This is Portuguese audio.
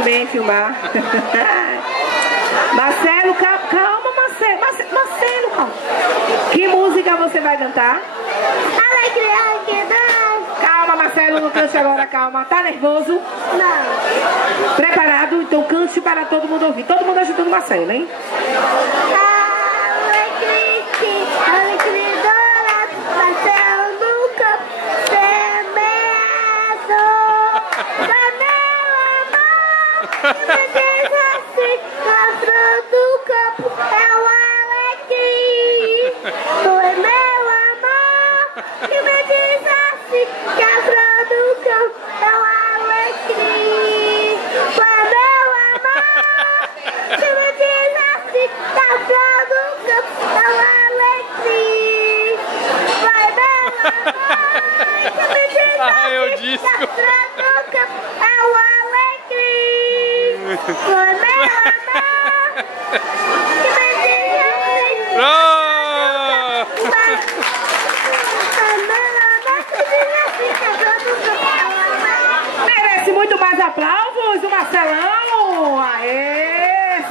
também filmar. Marcelo, calma, Marcelo. Marcelo, calma. Que música você vai cantar? Calma, Marcelo, não cante agora, calma. Tá nervoso? Não. Preparado? Então cante para todo mundo ouvir. Todo mundo ajudando o Marcelo, hein? Me diz assim, na flor do campo é o alecrim. Tu é meu amor. E me diz assim, que a flor do campo é o alecrim. Tu é meu amor. E me diz assim, que a flor do campo é o alecrim. Tu é meu amor. E me diz assim, que a flor do campo é o alecrim. Foi meu amor. Merece muito mais aplausos do Marcelão. Aê!